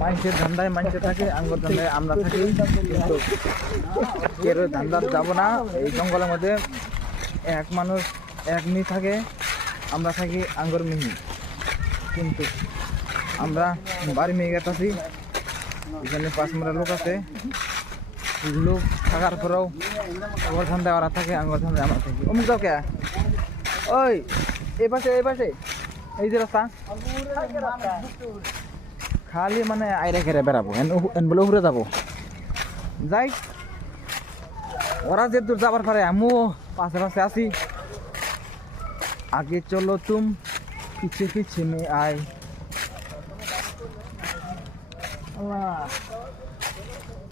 মানুষের ধান্দায় মানুষে থাকে, আঙ্গুর ধান্দায় আমরা থাকি, কিন্তু কেউ ধান্দা যাবো না। এই জঙ্গলের মধ্যে এক মানুষ এক মিহি থাকে, আমরা থাকি আঙ্গুর মিহি, কিন্তু আমরা বাড়ি মেয়ে গেছি। এখানে 5 মারা লোক আছে, লোক থাকার পরেও আঙ্গুর ধান্দায় ওরা থাকে, আঙ্গুর ধান্দায় আমরা থাকি। অমুক যাও কে? ওই এই পাশে এই যে রাস্তা খালি মানে আইরা খেরে বেড়াবো, এন বলে উড়ে যাবো। যাই, ওরা যে দূর যাবার পারে, আমিও পাশে পাশে আসি। আগে চলো তুম পিছে পিছে মে আয়।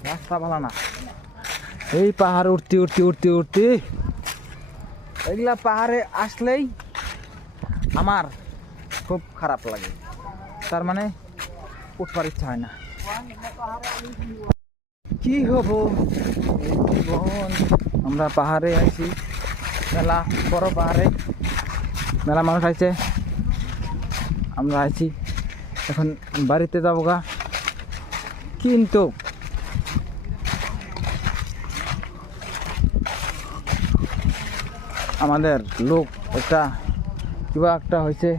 রাস্তা ভালো না, এই পাহাড় উঠতে উঠতে উঠতে উঠতে এগুলা পাহাড়ে আসলেই আমার খুব খারাপ লাগে, তার মানে উঠবার ইচ্ছা হয় না। কি হবো জীবন। আমরা পাহাড়ে আইছি, মেলা বড় পাহাড়ে মেলা মানুষ আইছে, আমরা আইছি এখন বাড়িতে যাবো গা। কিন্তু আমাদের লোক একটা কিবা একটা হয়েছে,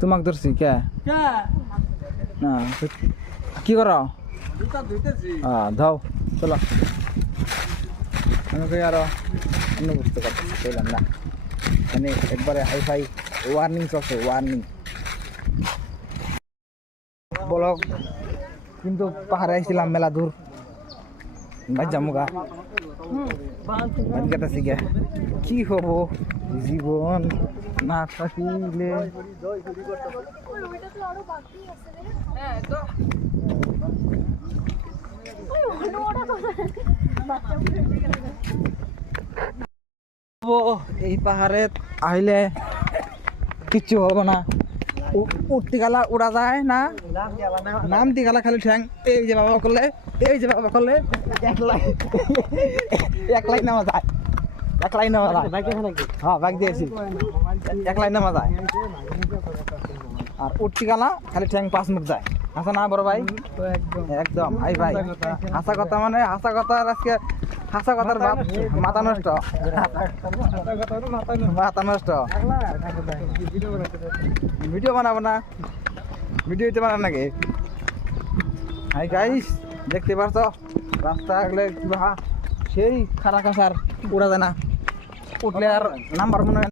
তোমাকে ধরছি কে না কি করো? ধাও চলো, আমাকে আরো অন্য বুঝতে পারলাম না। মানে একবারে হাইফাই ওয়ার্নিং চলছে, ওয়ার্নিং বলো। কিন্তু পাহাড়ে আইছিলাম মেলা দূর, জামুগা গেতেছি গে। কি হবো জীবন না থাকিলে। এই পাহাড়ে আহিলে কিচ্ছু হবো না, উঠতে গেলা উড়া যায় না, নাম দি গেলা খালি ঠ্যাং। এই যে বাবা করলে, এই যে বাবা করলে এক লাইন নামা যায়, এক লাইন নামা যায়। হ্যাঁ বাইক দিয়েছি, এক লাইন নামা যায়। আর উঠতে গেলা খালি ঠ্যাং 5 মিনিট যায়। হাসা না বড় ভাই? একদম হাই ভাই, হাসা কথা মানে হাসা কথার আজকে হাসা কথার মাথা নষ্ট, মাথা নষ্ট। ভিডিও বানাবো না, ভিডিও দিতে বানান নাকি? হাই গাইস, দেখতে পারছো রাস্তা আগলে কিবা সেই খারাপ কাঁচার উড়া যায় না, উঠলে আর নাম্বার মনে হয়।